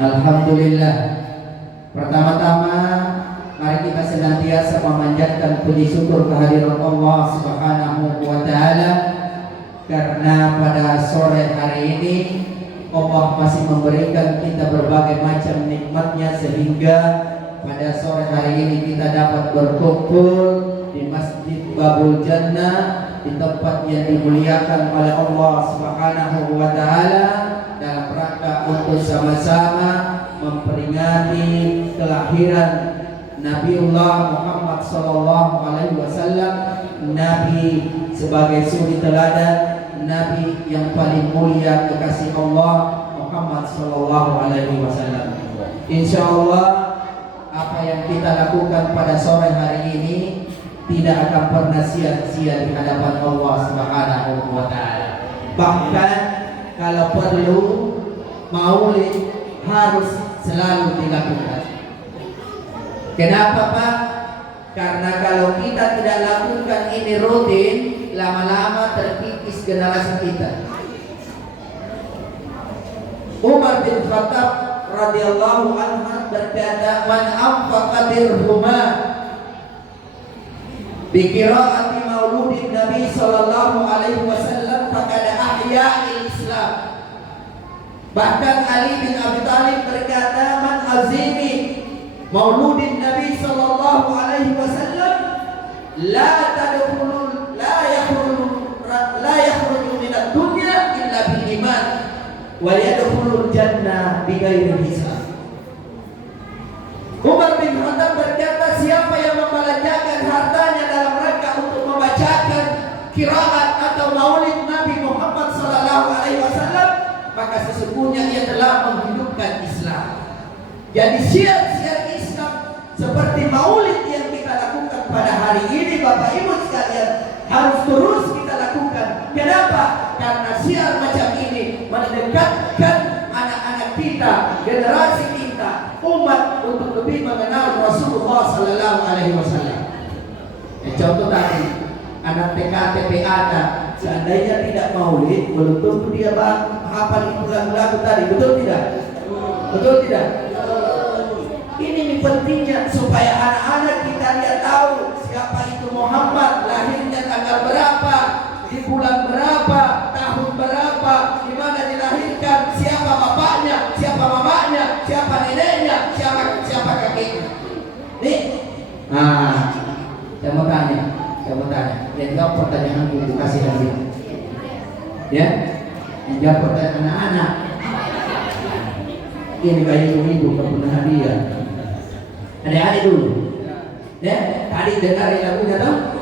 Alhamdulillah. Pertama-tama mari kita senantiasa memanjatkan puji syukur kehadiran Allah Subhanahu wa taala karena pada sore hari ini Allah masih memberikan kita berbagai macam nikmatnya sehingga pada sore hari ini kita dapat berkumpul di Masjid Babul Jannah, di tempat yang dimuliakan oleh Allah Subhanahu wa taala dalam rangka untuk sama-sama memperingati kelahiran Nabiullah Muhammad sallallahu alaihi wasallam, nabi sebagai suri teladan, nabi yang paling mulia kekasih Allah Muhammad sallallahu alaihi wasallam. Insyaallah apa yang kita lakukan pada sore hari ini tidak akan pernah sia-sia di hadapan Allah Subhanahu wa taala. Bahkan kalau perlu maulid harus selalu dilakukan. Kenapa Pak? Karena kalau kita tidak lakukan ini rutin, lama-lama terkikis generasi kita. Umar bin Khattab radhiyallahu anhu berkata, "Man anfaqa dirhuma bi qiraati mauludin Nabi sallallahu alaihi wasallam faqad ahya'il Islam." Bahkan Ali bin Abi Thalib berkata, "Man azimi mauludin Nabi sallallahu alaihi wasallam la yakhruju min ad-dunya illa bil iman wa yadkhulul jannah bighairi hisab." Umar bin Khattab berkata, siapa yang membelanjakan hartanya dalam rangka untuk membacakan qiraat atau maulid Nabi Muhammad sallallahu alaihi wasallam, maka sesungguhnya ia telah menghidupkan Islam. Jadi syiar-syiar Islam seperti maulid yang kita lakukan pada hari ini, Bapak Ibu sekalian, harus terus kita lakukan. Kenapa? Karena syiar macam ini mendekatkan anak-anak kita, generasi kita, umat untuk lebih mengenal Rasulullah sallallahu alaihi wasallam. Contoh tadi, anak TK, TPA, seandainya tidak maulid, belum tentu dia hafal itu lagu-lagu tadi, betul tidak? Betul tidak? Ini pentingnya supaya anak-anak kita dia tahu siapa itu Muhammad, lahirnya tanggal berapa, di bulan berapa, tahun berapa, di mana dilahirkan, siapa bapaknya, siapa mamanya, siapa neneknya, siapa kakeknya. Nih, saya mau tanya. Yang jawab pertanyaan ibu kasih hadiah. Ya, yang jawab pertanyaan anak-anak. Ini kayak ibu tak pernah hadiah. Adik-adik dulu. Ya, tadi dengar lagunya dong.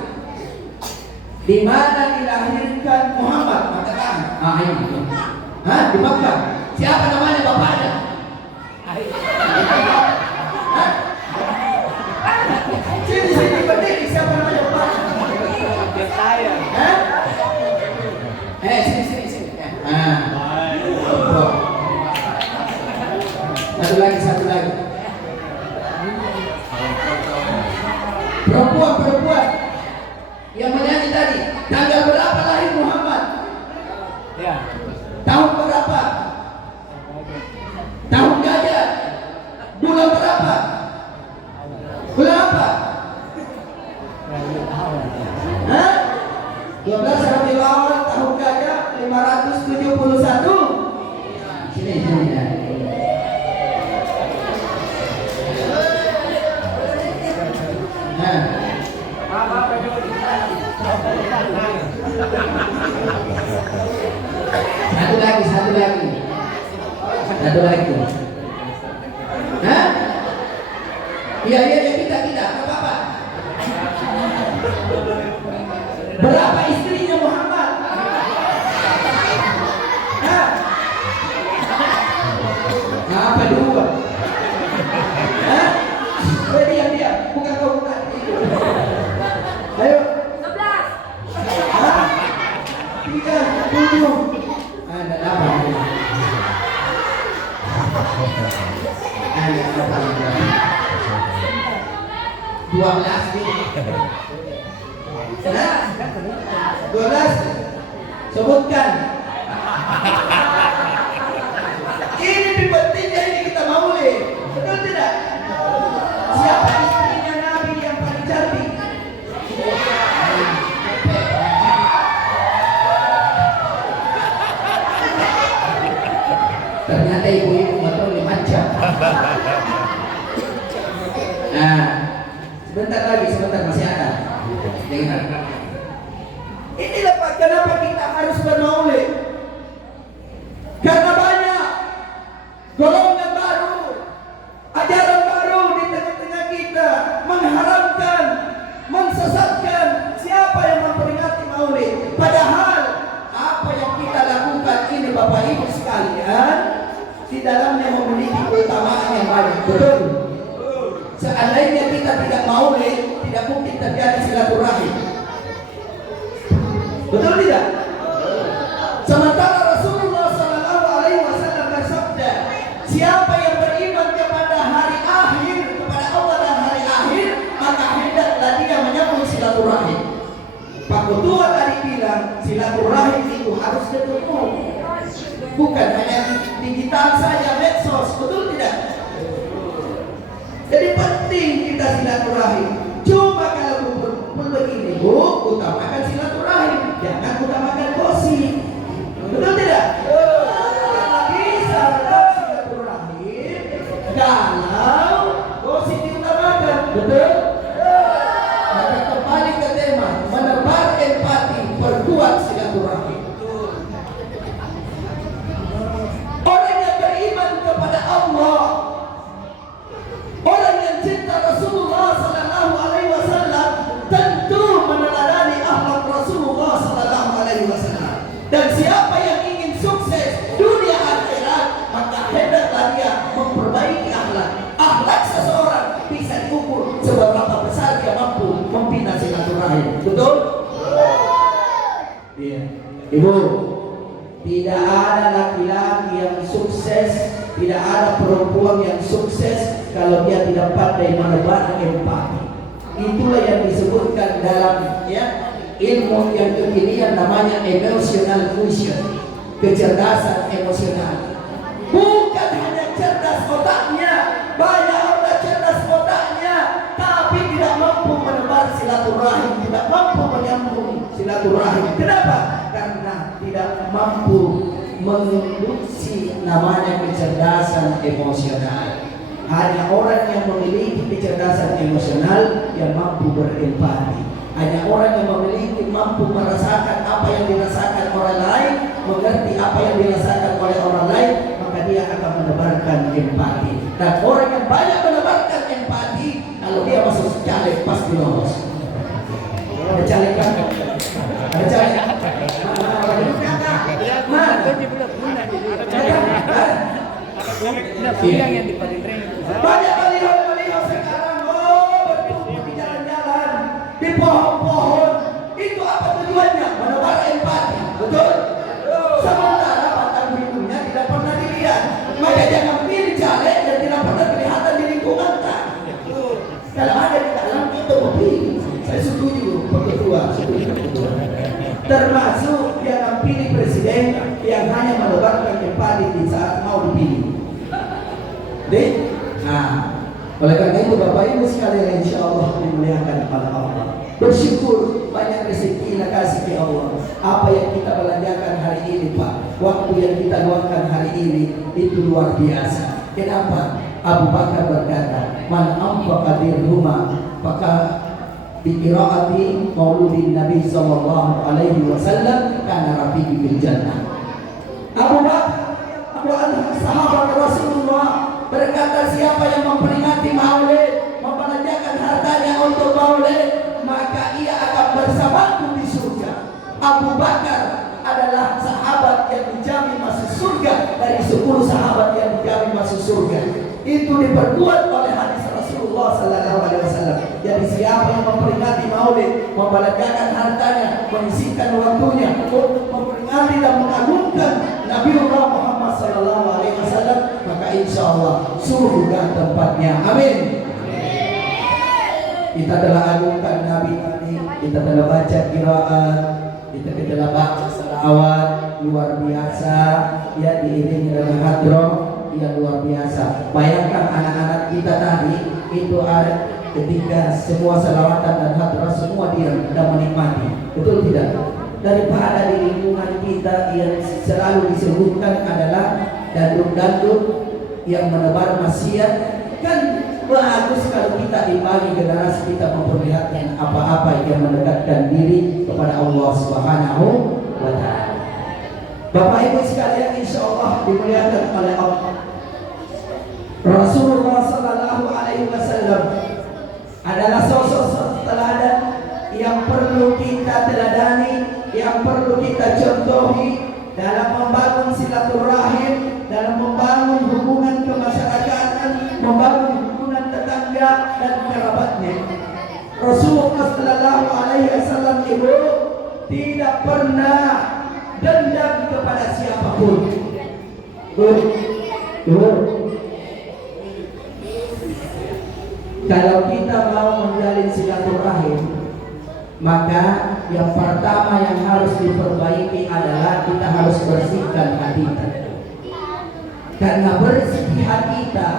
Di mana dilahirkan Muhammad? Katakan. Ini. Di Makkah. Siapa namanya bapaknya? Sini berdiri. Siapa namanya bapaknya? Saya. Sini. Satu lagi. Perempuan yang menyanyi tadi, tanggal berapa lahir Muhammad? Ya. Tahun berapa? Tahun gajah. Bulan berapa? Bulan apa? 12 Rabiul Awal tahun gajah 571. Sini ya. Satu lagi. Iya, kita tidak apa-apa. Berapa istrinya Muhammad? Apa dua? Dia, bukan kau bukan. Ayo. 11. 3, 7. Ada apa? Ada apa? 12 nih. 12. Sebutkan. Ini pentingnya ini kita mau Ternyata ibu-ibu motor 5 jam. Nah, sebentar masih ada. Dengar. Inilah Pak, kenapa kita harus bermaulid? Karena banyak golongan baru, ajaran baru di tengah-tengah kita mengharamkan, mensesatkan siapa yang memperingati maulid. Padahal apa yang kita lakukan ini Bapak Ibu sekalian, di dalamnya memiliki keutamaan yang banyak. Betul. Seandainya kita tidak maulid, tidak mungkin terjadi silaturahim. Betul tidak? Sementara Rasulullah SAW bersabda, siapa yang beriman kepada hari akhir, kepada Allah dan hari akhir, maka hendaklah dia menyambung silaturahim. Pak Ketua tadi bilang silaturahim itu harus ketemu, bukan hanya digital saja, medsos, betul tidak? Jadi penting kita silaturahim. Cuma kalau pun begini Bu, utamakan silaturahim, jangan utamakan gosip. Betul tidak? Karena bisa silaturahim kalau gosip diutamakan. Betul? Maka kembali ke tema menebar empati, perkuat silaturahim. Orang yang beriman kepada Allah, orang yang cinta Rasulullah Sallallahu Alaihi Wasallam, tentu meneladani akhlak Rasulullah Sallallahu Alaihi Wasallam. Dan siapa yang ingin sukses dunia akhirat, maka hendaklah dia memperbaiki akhlak. Akhlak seseorang bisa diukur seberapa besar dia mampu membina silaturahim. Betul? Iya. Ibu, tidak ada laki-laki yang sukses, tidak ada perempuan yang sukses kalau dia tidak pandai menebar empati. Itulah yang disebutkan dalam ilmu yang kekinian namanya emotional quotient, kecerdasan emosional. Bukan hanya cerdas otaknya, banyak orang cerdas otaknya, tapi tidak mampu menebar silaturahim, tidak mampu menyambung silaturahim. Kenapa? Karena tidak mampu menginduksi namanya kecerdasan emosional. Hanya orang yang memiliki kecerdasan emosional yang mampu berempati. Hanya orang yang memiliki mampu merasakan apa yang dirasakan orang lain, mengerti apa yang dirasakan oleh orang lain, maka dia akan menebarkan empati. Dan orang yang banyak menebarkan empati, kalau dia masuk caleg pasti lolos. Ada caleg kan? Ada caleg? Banyak baliho-baliho sekarang berkumpul di jalan-jalan, di pohon-pohon. Itu apa tujuannya? Menebar empati. Betul? Sementara batang hidungnya tidak pernah dilihat. Maka jangan pilih caleg dan tidak pernah kelihatan di lingkungan tak. Kalau ada di dalam itu pilih. Saya setuju Pak Ketua. Termasuk jangan pilih presiden yang hanya menebarkan empati di saat mau dipilih. Oleh karena itu Bapak Ibu sekalian, insya Allah dimuliakan oleh Allah. Bersyukur banyak rezeki yang kasih ke Allah. Apa yang kita belanjakan hari ini Pak, waktu yang kita luangkan hari ini itu luar biasa. Kenapa? Abu Bakar berkata, man anfaqa dirhuma maka biqiraati mauludin Nabi sallallahu alaihi wasallam kana rafiqi fil jannah. Abu Bakar sahabat Rasulullah berkata, siapa yang memperingati maulid, membelanjakan hartanya untuk maulid, maka ia akan bersamaku di surga. Abu Bakar adalah sahabat yang dijamin masuk surga dari 10 sahabat yang dijamin masuk surga. Itu diperkuat oleh hadis Rasulullah Sallallahu Alaihi Wasallam. Jadi siapa yang memperingati maulid, membelanjakan hartanya, menyisihkan waktunya untuk memperingati dan mengagungkan Nabiullah Muhammad Sallallahu Alaihi Wasallam, maka insya Allah surga tempatnya. Amin. Kita telah agungkan Nabi tadi, kita telah baca qiraat, kita telah baca salawat luar biasa, ya diiringi dengan hadroh yang luar biasa. Bayangkan anak-anak kita tadi itu ada ketika semua salawatan dan hadroh semua diam dan menikmati, betul tidak? Daripada di lingkungan kita yang selalu disebutkan adalah dandut-dandut yang menebar maksiat. Kan bagus kalau kita di pagi generasi kita memperlihatkan apa-apa yang mendekatkan diri kepada Allah Subhanahu wa Ta'ala. Bapak Ibu sekalian, insya Allah dimuliakan oleh Allah. Rasulullah Sallallahu Alaihi Wasallam adalah sosok teladan yang perlu kita teladani, yang perlu kita contohi dalam membangun silaturahim, dalam membangun hubungan kemasyarakatan, membangun hubungan tetangga dan kerabatnya. Rasulullah Sallallahu Alaihi Wasallam Ibu tidak pernah dendam kepada siapapun. Kalau kita mau menjalin silaturahim, maka yang pertama yang harus diperbaiki adalah kita harus bersihkan hati kita. Karena bersih hati kita,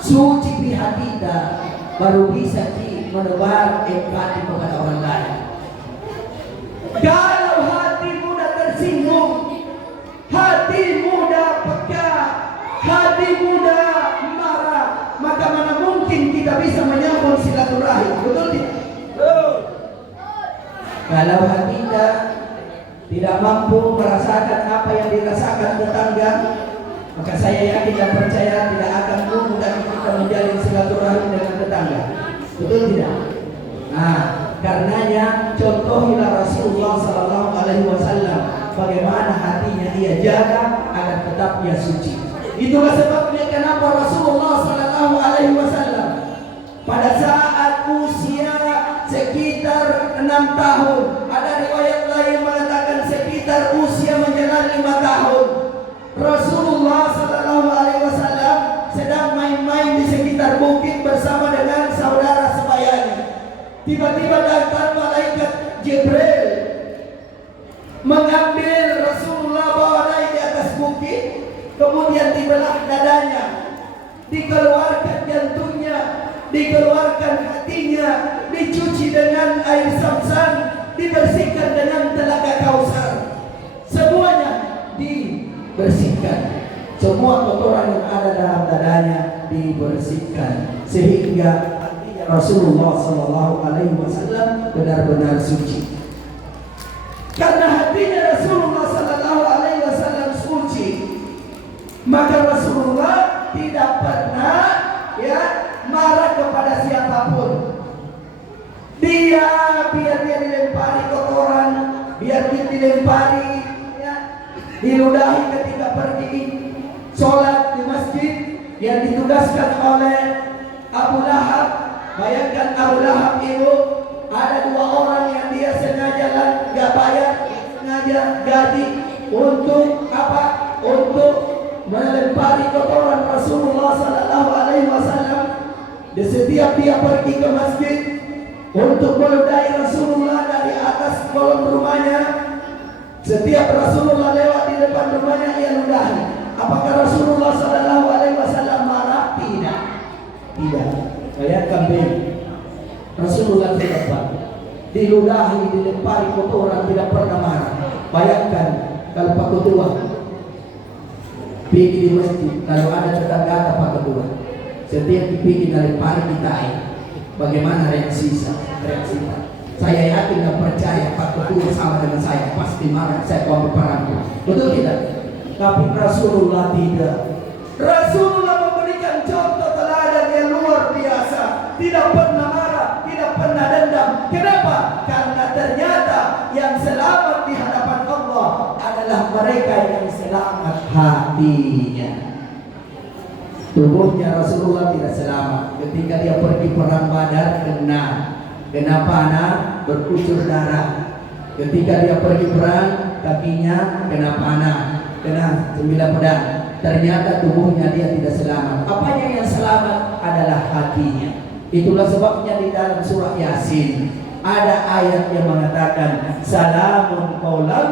suci hati kita, baru bisa menebar empati kepada orang lain. Kalau hati mudah tersinggung, hati mudah peka, hati mudah marah, maka mana mungkin kita bisa menyambung silaturahim? Betul tidak? Kalau hati kita tidak mampu merasakan apa yang dirasakan tetangga, maka saya yakin dan percaya tidak akan mudah kita menjalin silaturahim dengan tetangga. Betul tidak? Nah, karenanya contohilah Rasulullah Sallallahu Alaihi Wasallam bagaimana hatinya dia jaga agar tetap dia suci. Itulah sebabnya kenapa Rasulullah Sallallahu Alaihi Wasallam pada saat usia sekitar 6 tahun, ada riwayat lain mengatakan sekitar usia menjelang 5 tahun, Rasulullah Sallallahu Alaihi Wasallam sedang main-main di sekitar bukit bersama dengan saudara sebayanya. Tiba-tiba datang malaikat Jibril mengambil Rasulullah, bawa naik di atas bukit, kemudian dibelah dadanya, dikeluarkan jantungnya, dikeluarkan hatinya, dicuci dengan air Zamzam, dibersihkan dengan telaga Kausar. Semuanya dibersihkan. Semua kotoran yang ada dalam dadanya dibersihkan sehingga Rasulullah Sallallahu Alaihi Wasallam benar-benar suci. Karena hatinya Rasulullah Sallallahu Alaihi Wasallam suci, maka Rasulullah tidak pernah marah kepada siapapun. Dia biar dia dilempari kotoran, biar dia dilempari, diludahi ketika pergi sholat di masjid yang ditugaskan oleh Abu Lahab. Bayangkan Abu Lahab itu ada 2 orang yang dia sengaja nggak bayar, sengaja gaji untuk apa? Untuk melempari kotoran Rasulullah Sallallahu Alaihi Wasallam. Di setiap dia pergi ke masjid untuk meludahi Rasulullah dari atas kolong rumahnya, setiap Rasulullah lewat di depan rumahnya ia ludahi. Apakah Rasulullah Sallallahu Alaihi Wasallam marah? Tidak. Tidak. Kayak kambing. Rasulullah tidak marah. Diludahi, dilempari kotoran, tidak pernah marah. Bayangkan kalau Pak Ketua pergi di masjid, kalau ada tetangga Pak Ketua, setiap pergi dilempari kita, bagaimana reaksi kita? Saya yakin dan percaya Pak Ketua sama dengan saya, pasti marah, saya ambil parangku. Betul tidak? Tapi Rasulullah tidak. Rasulullah memberikan contoh teladan yang luar biasa. Tidak pernah marah, tidak pernah dendam. Kenapa? Karena ternyata yang selamat di hadapan Allah adalah mereka yang selamat hatinya. Tubuhnya Rasulullah tidak selamat. Ketika dia pergi perang Badar, kena panah, berkucur darah. Ketika dia pergi perang, kakinya kena panah, kena 9 pedang. Ternyata tubuhnya dia tidak selamat. Apanya yang selamat adalah hatinya. Itulah sebabnya di dalam surah Yasin ada ayat yang mengatakan salamun qaulan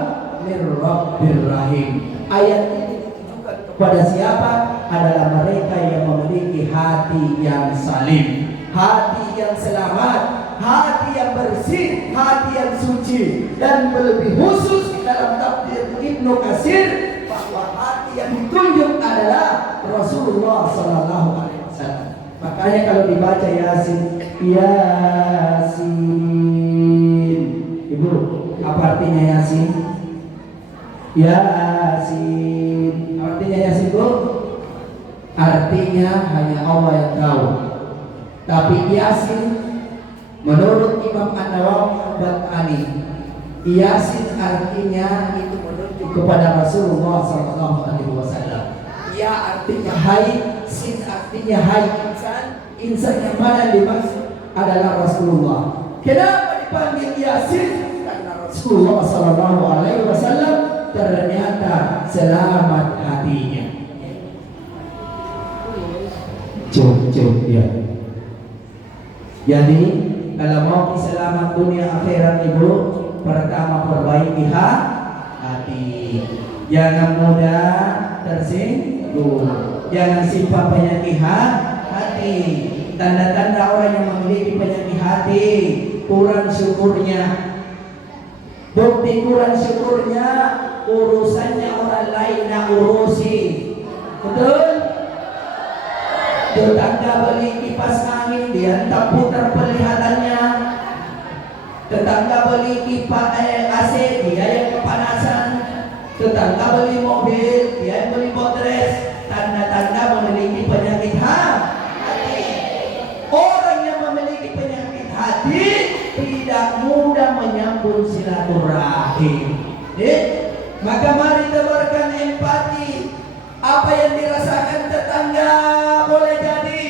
mir rabbir rahim. Ayat ini ditujukan kepada siapa? Adalah mereka yang memiliki hati yang salim, hati yang selamat, hati yang bersih, hati yang suci. Dan lebih khusus dalam tafsir Ibnu Katsir bahwa hati yang yang ditunjuk adalah Rasulullah Sallallahu Alaihi Wasallam. Makanya kalau dibaca Yasin, Yasin, Ibu, apa artinya Yasin? Yasin, artinya Yasin, Bu? Artinya hanya Allah yang tahu. Tapi Yasin, menurut Imam An-Nawawi Al-Bani, Yasin artinya itu menunjuk kepada Rasulullah Sallallahu Alaihi Wasallam. Ya artinya hai, sin artinya hai insan. Insan yang mana dimaksud adalah Rasulullah. Kenapa dipanggil Yasin? Karena Rasulullah Sallallahu Alaihi Wasallam ternyata selamat hatinya. Cuk ya. Jadi kalau mau selamat dunia akhirat, Ibu, pertama perbaiki hati. Jangan mudah tersinggung. Jangan simpan penyakit hati. Tanda-tanda orang yang memiliki penyakit hati, kurang syukurnya. Bukti kurang syukurnya, urusannya orang lain yang urusi. Betul? Tetangga beli kipas angin, dia tak putar pelihatannya. Tetangga beli kipas AC, dia yang kepanasan. Tetangga beli mobil, dia yang beli botres. Tanda-tanda memiliki penyakit hati. Orang yang memiliki penyakit hati tidak mudah menyambung silaturahim. Maka mari tebarkan empati. Apa yang dirasakan tetangga boleh jadi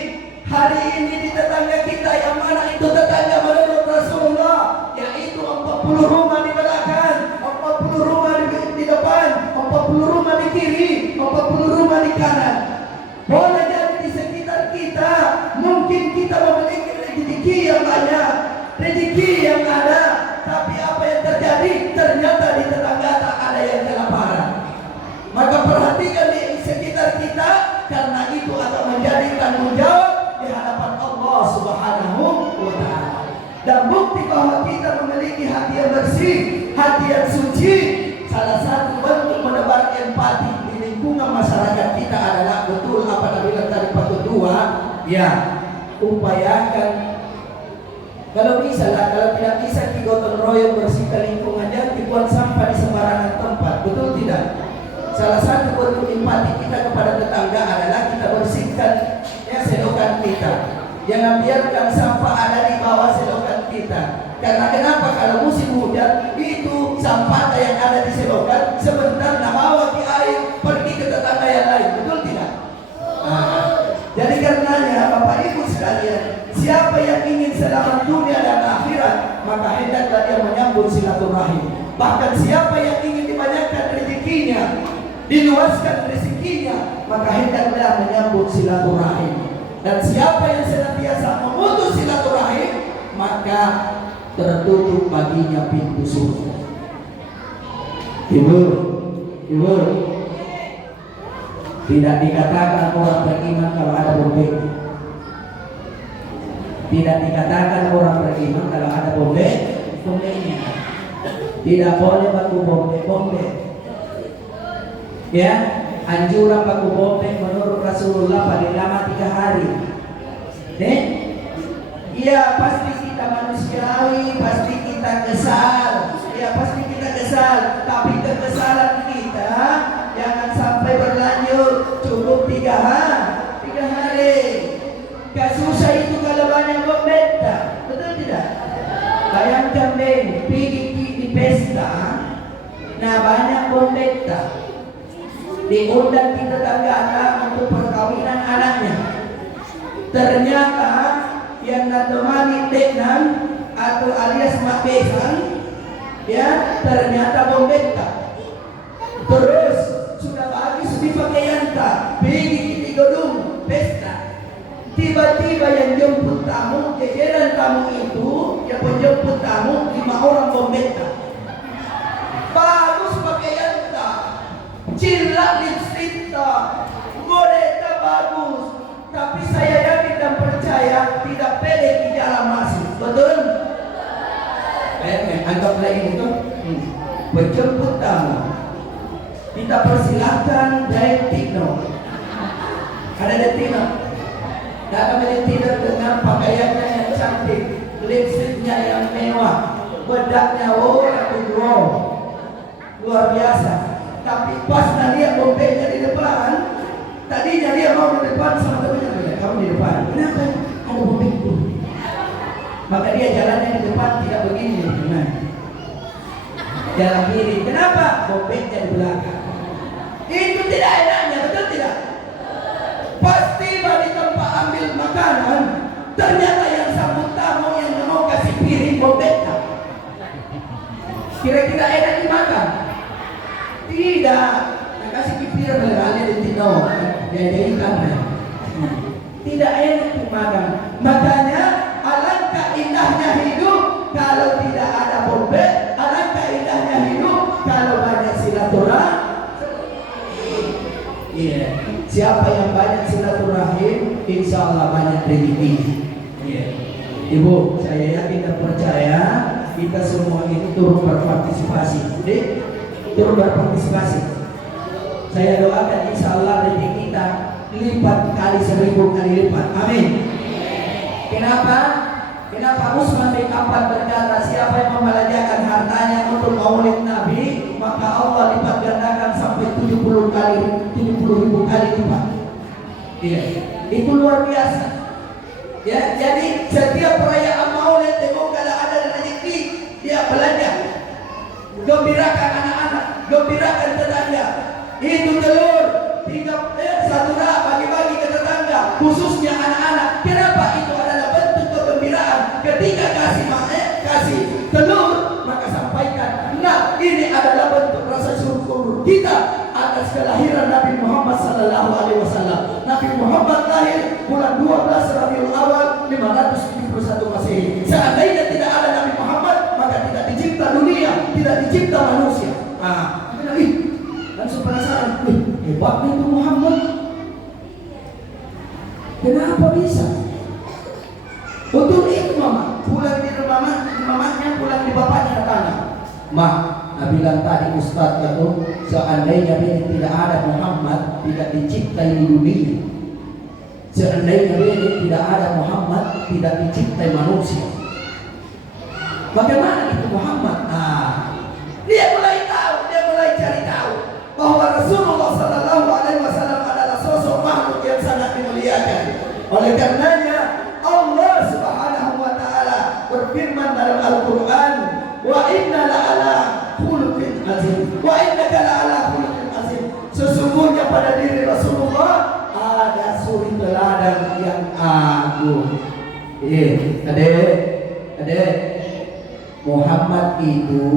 hari ini di tetangga kita, yang mana itu tetangga menurut Rasulullah, yaitu 40 rumah di belakang, 40 rumah di depan, 40 rumah di kiri, 40 rumah di kanan. Boleh jadi di sekitar kita, mungkin kita memiliki rezeki yang banyak, rezeki yang ada, tapi apa yang terjadi? Ternyata di tetangga tak ada yang kelaparan. Maka perhatikan di sekitar kita, karena itu akan menjadi tanggung jawab di hadapan Allah Subhanahu wa Ta'ala. Dan bukti bahwa kita memiliki hati yang bersih, hati yang suci, salah satu bentuk menebar empati di lingkungan masyarakat kita adalah, betul apa Nabi bilang tadi kedua, ya, upayakan kalau bisa lah, kalau tidak bisa gotong royong bersihkan lingkungan, jangan dibuang sampah di sembarangan tempat, betul tidak? Salah satu bentuk empati kita kepada tetangga adalah kita bersihkan ya selokan kita. Jangan biarkan sampah ada di bawah selokan kita. Karena kenapa? Kalau musim hujan itu sampah yang ada di selokan sebentar bawa ke air pergi ke tetangga yang lain, betul tidak? Jadi karenanya Bapak Ibu sekalian, siapa yang ingin selamat dunia dan akhirat, maka hendaklah dia menyambung silaturahim. Bahkan siapa yang ingin dibanyakan rezekinya, diluaskan rezekinya, maka hendaklah menyambung silaturahim. Dan siapa yang senantiasa memutus silaturahim, maka tertutup baginya pintu surga. Ibu, tidak dikatakan orang beriman kalau ada bombek. Tidak dikatakan orang beriman kalau ada bombeknya. Tidak boleh baku bombek. Ya, anjuran baku bombek menurut Rasulullah paling lama 3 hari. Iya, pasti kita manusiawi, pasti kita kesal. Ya, pasti kita kesal. Tapi kekesalan kita jangan sampai berlanjut. Cukup 3 hari. Gak susah itu kalau banyak bombek, betul tidak? Bayangkan pergi di pesta, nah banyak bombek, diundang di tetangga untuk perkawinan anaknya. Ternyata yang natemani teknan atau alias makbesan, ya ternyata bombeta. Terus sudah bagus di pakaian pergi di gedung pesta. Tiba-tiba yang jemput tamu, jajaran tamu itu, yang penjemput tamu 5 orang bombeta. Bagus pakaian cilak lipstick godeta bagus, tapi saya yakin dan percaya tidak pede di jalan masuk, betul? Anggap lagi itu penjemput tamu. Di kita persilahkan Dentino. Ada Dentino. Datang Dentino dengan pakaiannya yang cantik, lipstiknya yang mewah, bedaknya luar biasa. Tapi pas dia bombenya di depan, tadinya dia mau di depan sama temannya, kamu di depan. Kenapa? Ada bombeng itu. Maka dia jalannya di depan tidak begini, nah. Jalan kiri. Kenapa? Bombengnya di belakang. Itu tidak enaknya, betul tidak? Pas tiba di tempat ambil makanan, ternyata yang sambut tamu yang mau kasih piring bombengnya. Kira-kira enak dimakan? Tidak. Nah, kasih piring melali di tino, dia ikan. Tidak enak dimakan. Makanya alangkah indahnya hidup kalau tidak ada bombeng. Alangkah indahnya hidup kalau banyak silaturahmi. Iya. Siapa yang banyak silaturahim, insya Allah banyak rezeki. Iya. Ibu, saya yakin dan percaya kita semua ini turut berpartisipasi. Turut berpartisipasi. Saya doakan insya Allah rezeki kita lipat kali 1000 kali lipat. Amin. Kenapa? Kenapa Utsman bin Affan berkata siapa yang membelanjakan hartanya untuk maulid Nabi, maka Allah lipat gandakan sampai 70 kali, 70.000 kali lipat. Iya, itu luar biasa. Ya, jadi setiap perayaan maulid kalau ada rezeki dia belanja, gembirakan anak-anak, gembirakan tetangga. Itu telur 1 rak bagi-bagi ke tetangga, khususnya anak-anak. Kenapa? Itu adalah bentuk kegembiraan. Ketika kasih telur, maka sampaikan, nah ini adalah bentuk rasa syukur kita atas kelahiran Nabi Muhammad sallallahu alaihi wasallam. Nabi Muhammad lahir bulan 12 Rabiul Awal 571 Masehi. Seandainya tidak ada Nabi Muhammad, maka tidak dicipta dunia, tidak dicipta manusia. Langsung penasaran, hebatnya itu Muhammad. Kenapa bisa? Betul itu mama, pulang di mamanya, pulang di bapaknya datang. Ma, bilang tadi Ustaz itu, seandainya ini tidak ada Muhammad, tidak diciptai di dunia. Seandainya ini tidak ada Muhammad, tidak diciptai manusia. Bagaimana itu Muhammad? Dia mulai tahu, dia mulai cari tahu bahwa Rasulullah sallallahu alaihi wasallam adalah sosok makhluk yang sangat dimuliakan. Oleh karenanya Allah Subhanahu wa taala berfirman dalam Al-Qur'an, "Wa inna la'ala khuluqin azim." Wa innaka la'ala khuluqin azim. Sesungguhnya pada diri Rasulullah ada suri teladan yang agung. Adik, Muhammad itu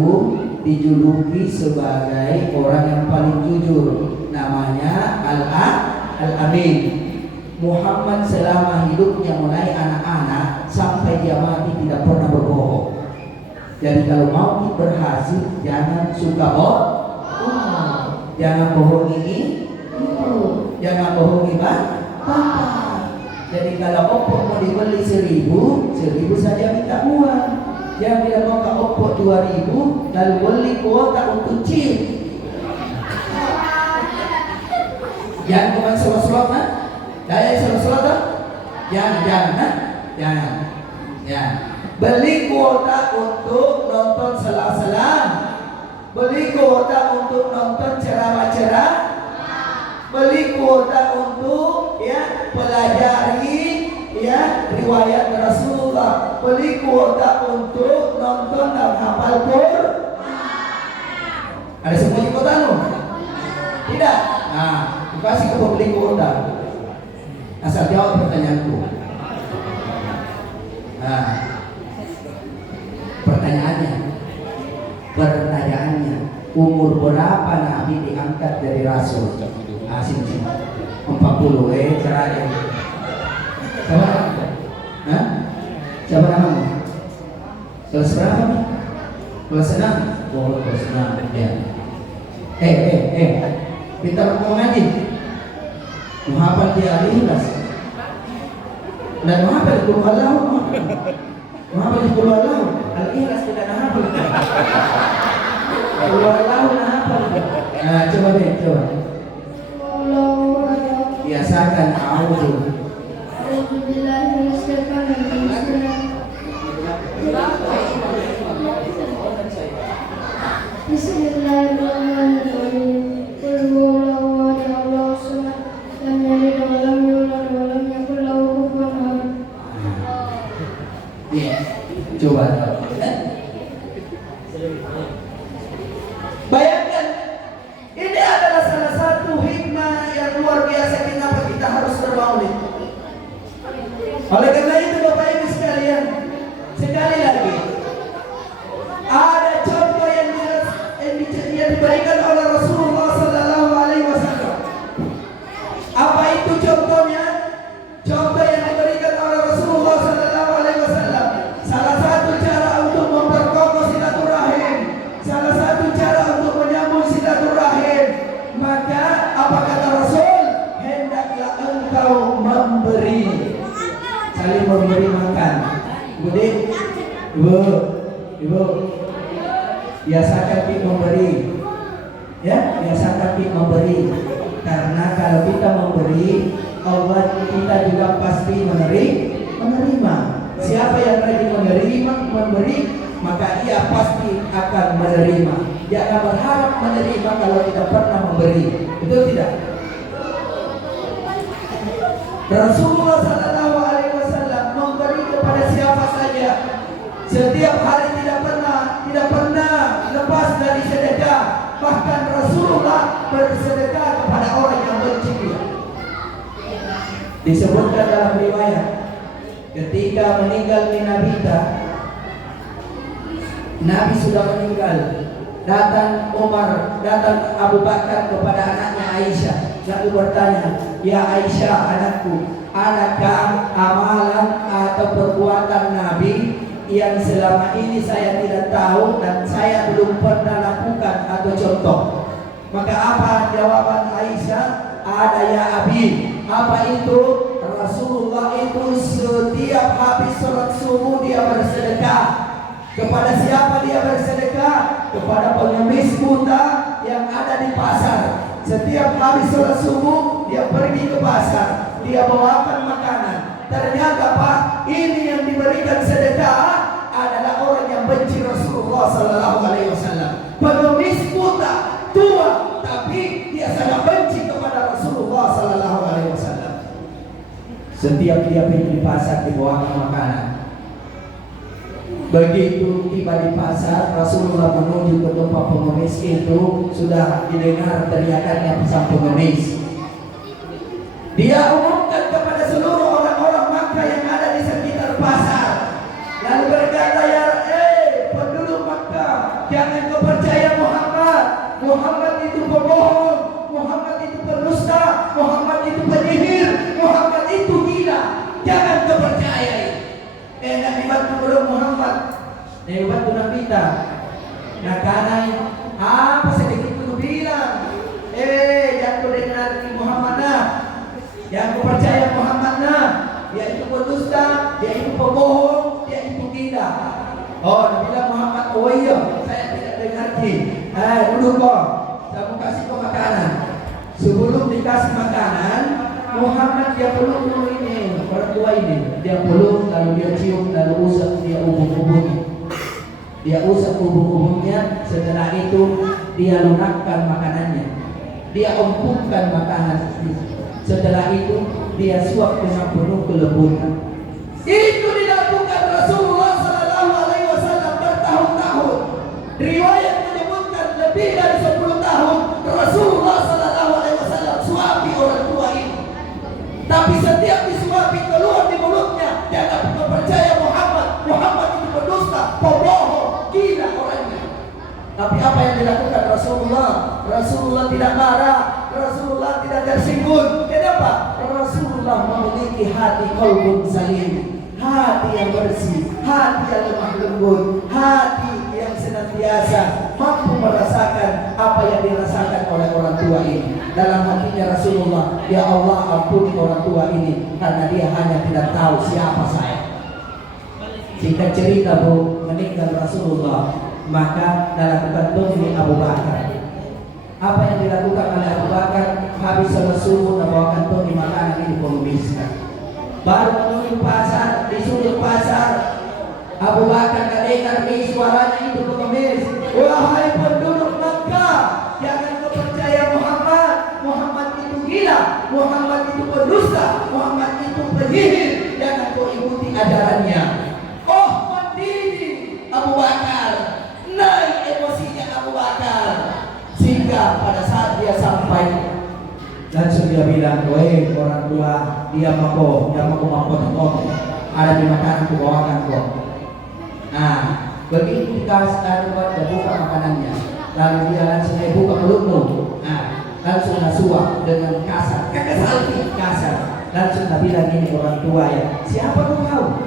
dijuluki sebagai orang yang paling jujur, namanya Al-Amin. Muhammad selama hidupnya mulai anak-anak sampai dia mati tidak pernah berbohong. Jadi kalau mau berhasil jangan suka bohong, jangan bohongi jangan bohongi bapak. Jadi kalau oppo mau dibeli 1000 saja minta uang. Yang tidak mau ke oppo 2000 lalu beli kuota untuk chip. Jangan cuma slot-slot kan? Daya slot-slot kan? Jangan. Ya. Beli kuota untuk nonton selang-selang. Beli kuota untuk nonton ceramah-ceramah. Beli kuota untuk pelajari riwayat Rasulullah. Beli kuota untuk nonton dan hafal Quran. Ada semuanya kuota lu? Tidak. Kasih ke pembeli kuota. Asal jawab pertanyaanku. Pertanyaannya, umur berapa Nabi diangkat dari Rasul? Sini 40. Caranya. Siapa namamu? Kelas berapa? Kelas 6. Oh, kelas 6. Ya. Kita mau ngaji. Menghafal dia Al-Ikhlas. Dan menghafal Qul Huwallahu. Menghafal Qul Huwallahu. Al-Ikhlas tidak menghafal. Keluar laut apa? Nah, coba deh, coba. Biasakan auzu. Bismillahirrahmanirrahim. Qul huwallahu ahad, Allahu samad, lam yalid wa lam yulad wa lam yakul lahu kufuwan ahad. Iya. Coba. Bayangkan, ini adalah salah satu hikmah yang luar biasa kenapa kita harus bermaulid. Oleh karena itu Bapak Ibu sekalian, sekali lagi ada contoh yang diberikan oleh Rasulullah Sallallahu Alaihi Wasallam. Apa itu contohnya? Contoh yang diberikan oleh Rasulullah Sallallahu Alaihi Wasallam. Salah satu cara untuk memperkokoh silaturahim, salah satu cara untuk menyambung silaturahim. Maka apa kata Rasul? Hendaklah engkau memberi, saling memberi makan. Ibu, biasakan kita memberi, ya, biasakan kita memberi. Karena kalau kita memberi, Allah kita juga pasti menerima. Siapa yang rajin memberi, maka ia pasti akan menerima. Jangan berharap menerima kalau tidak pernah memberi. Betul tidak? Rasulullah Sallallahu Alaihi Wasallam memberi kepada siapa saja. Setiap hari tidak pernah lepas dari sedekah. Bahkan Rasulullah bersedekah kepada orang yang benci dia. Disebutkan dalam riwayat, ketika meninggal Nabita, Nabi sudah meninggal. Datang Abu Bakar kepada anaknya Aisyah. Lalu bertanya, ya Aisyah anakku, adakah amalan atau perbuatan Nabi yang selama ini saya tidak tahu dan saya belum pernah lakukan atau contoh? Maka apa jawaban Aisyah? Ada ya Abi. Apa itu? Rasulullah itu setiap habis sholat subuh dia bersedekah. Kepada siapa dia bersedekah? Kepada pengemis buta yang ada di pasar. Setiap habis sholat subuh dia pergi ke pasar, dia bawakan makanan. Ternyata Pak, ini yang diberikan sedekah adalah orang yang benci Rasulullah Sallallahu Alaihi Wasallam. Pengemis buta, tua, tapi dia sangat benci kepada Rasulullah Sallallahu Alaihi Wasallam. Setiap dia pergi di pasar dibawakan makanan. Begitu tiba di pasar, Rasulullah menuju ke tempat pengemis itu, sudah didengar teriakannya sang pengemis. Dia umumkan kepada seluruh orang-orang Makkah yang ada di sekitar pasar. Lalu berkata, ya penduduk Makkah, jangan kau percaya Muhammad. Muhammad itu pembohong, Muhammad itu pendusta, Muhammad itu penyihir, Muhammad itu gila. Jangan kau percaya. Nak dibantu belum Muhammad, dibantu Nabita. Nah karena apa sedikit itu bilang, jangan kau dengar Muhammad nah, jangan kau percaya Muhammad nah. Dia itu pendusta, dia itu pembohong, dia itu gila. Oh, Nabi Muhammad, oh iya, saya tidak dengar lagi. Duduk kau, saya mau kasih kau makanan. Sebelum dikasih makanan, Muhammad dia peluk dulu ini, orang tua ini. Dia peluk, lalu dia cium, lalu usap dia ubun-ubunnya. Dia usap ubun-ubunnya, setelah itu dia lunakkan makanannya. Dia empukkan makanan. Setelah itu dia suap dengan penuh kelembutan. Itu dilakukan Rasulullah Sallallahu Alaihi Wasallam bertahun-tahun. Riwayat menyebutkan lebih dari 10 tahun Rasulullah Sallallahu Alaihi Wasallam suapi orang tua ini. Tapi setiap disuapi keluar di mulutnya, dia tak percaya Muhammad. Muhammad itu pendusta, pembohong, gila orangnya. Tapi apa yang dilakukan Rasulullah? Rasulullah tidak marah, Rasulullah tidak tersinggung. Kenapa? Rasulullah memiliki hati qalbun salim, hati yang bersih, hati yang lemah lembut, hati yang senantiasa mampu merasakan apa yang dirasakan oleh orang tua ini. Dalam hatinya Rasulullah, ya Allah ampuni orang tua ini karena dia hanya tidak tahu siapa saya. Singkat cerita Bu, meninggal Rasulullah, maka dilakukan demi Abu Bakar. Apa yang dilakukan oleh Abu Bakar? Habis sholat subuh membawakan demi makanan ini pengemiskan. Baru menuju pasar, di sudut pasar Abu Bakar dengar suaranya itu pengemis. Wahai penduduk Makkah, jangan kau percaya Muhammad. Muhammad itu gila, Muhammad itu pendusta, Muhammad itu penyihir. Jangan kau ikuti ajarannya. Oh, mendidih Abu Bakar, naik emosinya Abu Bakar, sehingga pada saat dia sampai langsung dia bilang, "Woi orang tua, dia mako ada di makanan ku bawakan kok." Nah, begitu dikasih dia buka makanannya, lalu dia langsung buka mulutmu. Nah, langsung nasuah dengan kasar, kasar. Langsung dia bilang ini orang tua ya, siapa kau?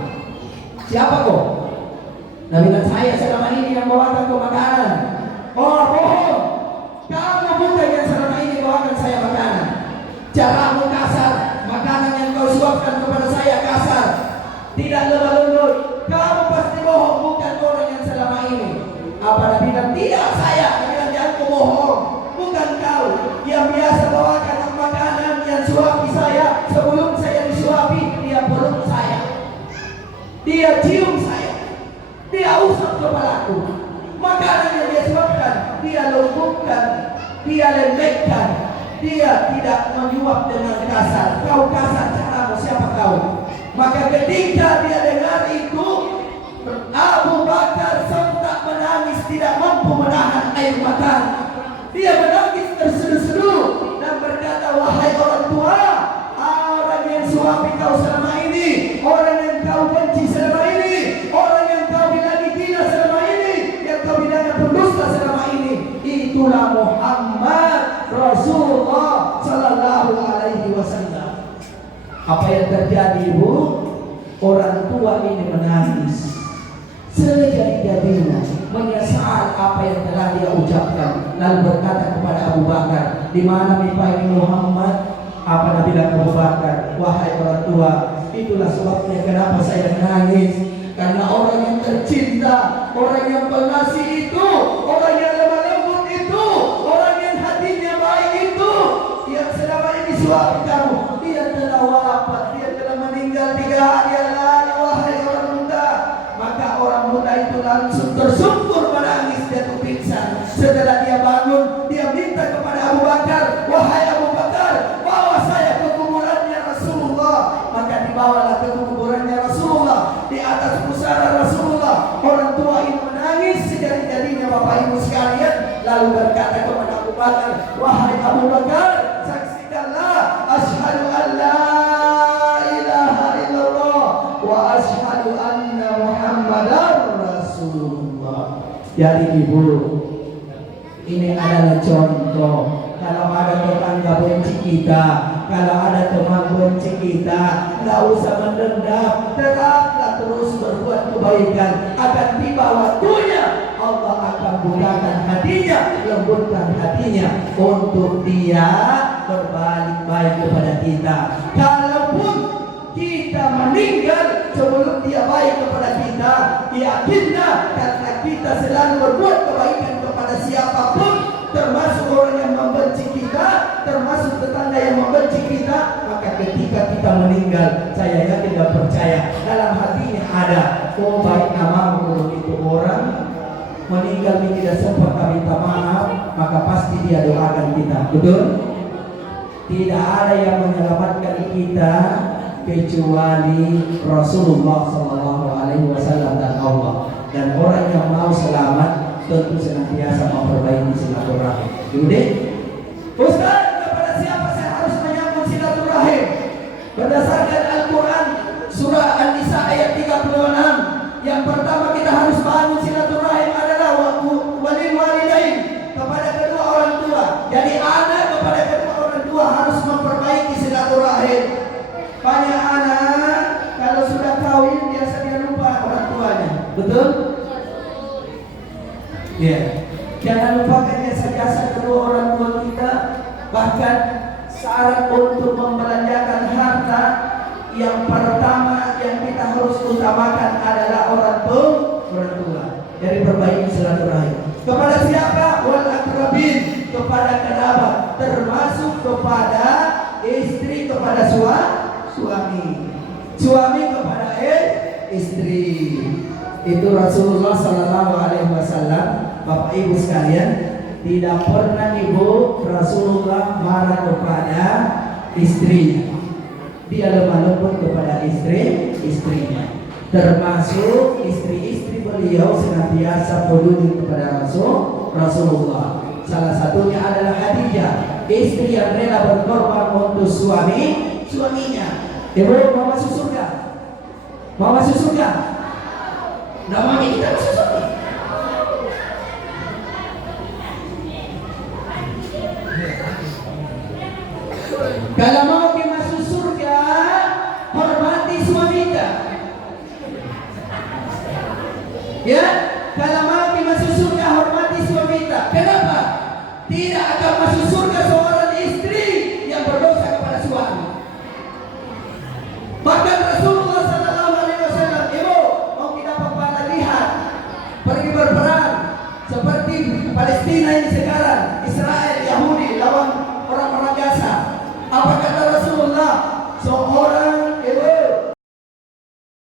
Siapa kau? Nabi bilang saya selama ini yang bawakan kau makanan. Oh bohong, kamu bukan yang selama ini bawakan saya makanan. Caramu kasar, makanan yang kau suapkan kepada saya kasar, tidak lemah lembut. Kamu pasti bohong, bukan orang yang selama ini. Apa Nabi bilang tidak saya, Nabi bilang jangan kau bohong, bukan kau yang biasa bawakan makanan yang suapi saya. Sebelum saya disuapi, dia peluk saya, dia cium saya, dia usap kepalaku. Makanan yang dia suapkan, dia lembutkan, dia lembekkan, dia tidak menyuap dengan kasar. Kau kasar caramu, siapa kau? Maka ketika dia dengar itu, Abu Bakar sontak menangis, tidak mampu menahan air mata. Dia menangis terseduh-seduh dan berkata, wahai orang tua, orang yang suapi kau selama ini, orang yang kau benci selama ini, orang yang kau bilangi gila selama ini, yang kau bilangi pendusta selama ini, itulah Muhammad Rasulullah Sallallahu Alaihi Wasallam. Apa yang terjadi, ibu? Orang tua ini menangis sejadi-jadinya, menyesal apa yang telah dia ucapkan, lalu berkata kepada Abu Bakar, di mana mipai Muhammad? Apa Nabi bilang Abu Bakar, wahai orang tua, itulah sebabnya kenapa saya menangis, karena orang yang tercinta, orang yang pengasih itu, orang yang lemah lembut itu, orang yang hatinya baik itu, yang selama ini suami kamu, dia telah wafat, dia telah meninggal 3 hari yang lalu, wahai orang muda. Maka orang muda itu langsung tersungkur menangis, jatuh pingsan. Setelah dia bangun, dia minta kepada Abu Bakar, wahai Abu Bakar, bawa saya ke kuburannya Rasulullah. Maka dibawalah ke kuburannya Rasulullah, di atas pusara Rasulullah. Orang tua ini menangis sejadi-jadinya, Bapak Ibu sekalian. Lalu berkata kepada Abu Bakar, wahai Abu Bakar, saksikanlah, asyhadu an la ilaha illallah wa asyhadu anna Muhammadar Rasulullah. Jadi ibu, ini adalah contoh. Kalau ada tetangga benci kita, kalau ada teman benci kita, tidak usah mendendam, tetaplah terus berbuat kebaikan. Akan tiba waktunya Allah akan bukakan hatinya, lembutkan hatinya untuk dia berbalik baik kepada kita. Kalaupun kita meninggal sebelum dia baik kepada kita, yakinlah karena kita selalu berbuat kebaikan kepada siapapun, termasuk orang yang membenci kita, termasuk tetangga yang membenci kita, maka ketika kita meninggal, saya yakin dan percaya dalam hatinya ada, oh baik namamu kalau itu orang meninggal ini tidak sempat minta maaf, maka pasti dia doakan kita, betul? Tidak ada yang menyelamatkan kita kecuali Rasulullah Sallallahu Alaihi Wasallam dan Allah. Dan orang yang mau selamat tentu senantiasa memperbaiki silaturahim. Jadi, Ustaz, kepada siapa saya harus menyambung silaturahim? Berdasarkan Al-Quran surah An-Nisa ayat 36, yang pertama kita harus bangun silaturahim adalah walil walidain, kepada kedua orang tua. Jadi anak kepada kedua orang tua harus memperbaiki silaturahim. Banyak anak kalau sudah kawin biasa dia lupa orang tuanya, betul? Ya, yeah. Jangan lupakan jasa-jasa kedua orang tua kita. Bahkan syarat untuk membelanjakan harta yang pertama yang kita harus utamakan adalah orang tua. Jadi perbaiki silaturahim. kepada suami, suami kepada istri. Itu Rasulullah Sallallahu Alaihi Wasallam. Bapak Ibu sekalian, tidak pernah ibu Rasulullah marah kepada istrinya. Dia lemah lembut kepada istrinya. Termasuk istri-istri beliau senantiasa peduli kepada Rasulullah. Salah satunya adalah Khadijah, istri yang rela berkorban untuk suaminya. Ibu mau masuk surga? Mau masuk surga? Namanya kita masuk surga. Kalau mau masuk surga, hormati suami kita. Ya, kalau mau masuk surga, hormati suami kita. Kenapa? Tidak akan masuk surga seorang istri yang berdosa kepada suami. Bahkan Rasulullah Sallallahu Alaihi Wasallam, ibu mau kita pahala lihat pergi berperang seperti Palestina ini sekarang, Israel.